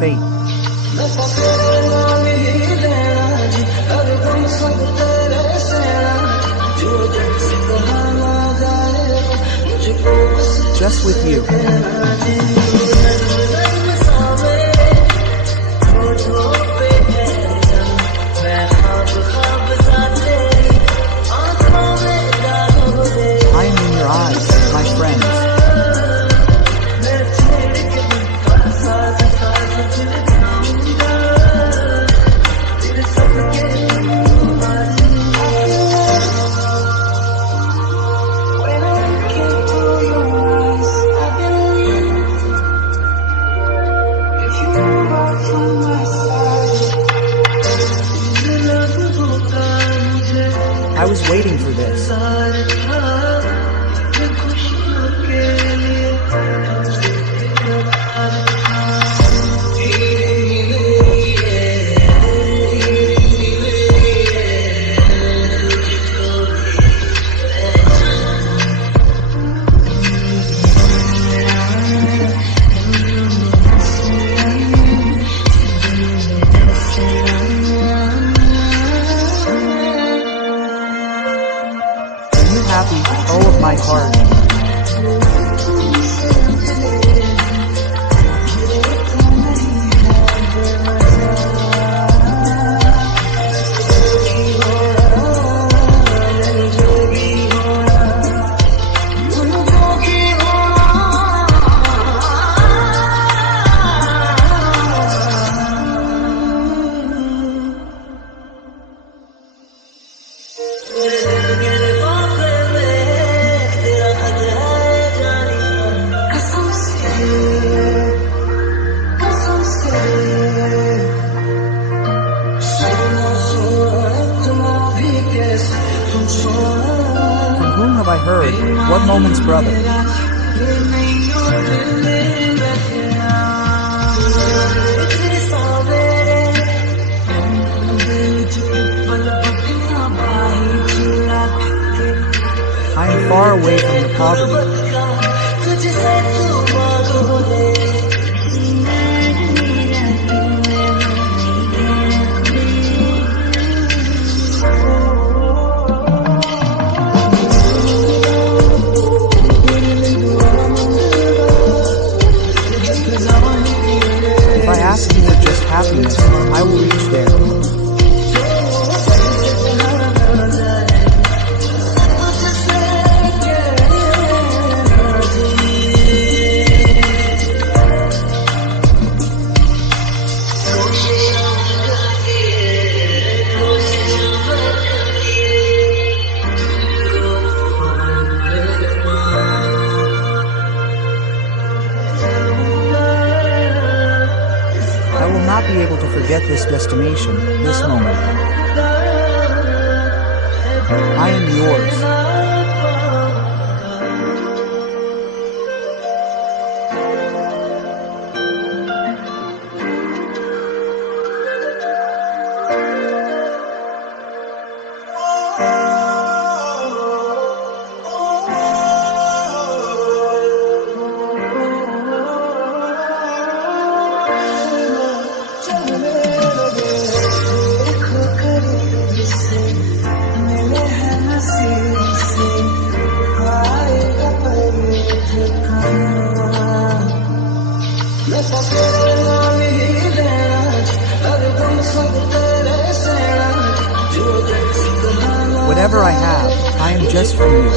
fate. Just with you. I am in your eyes, my friends. I was waiting for this. Happy, oh of my heart. From whom have I heard? What moment's brother? I am far away from the poverty. If I ask you for just happiness, I will reach there. I will not be able to forget this destination, this moment. I am yours. Whatever I have, I am just for you.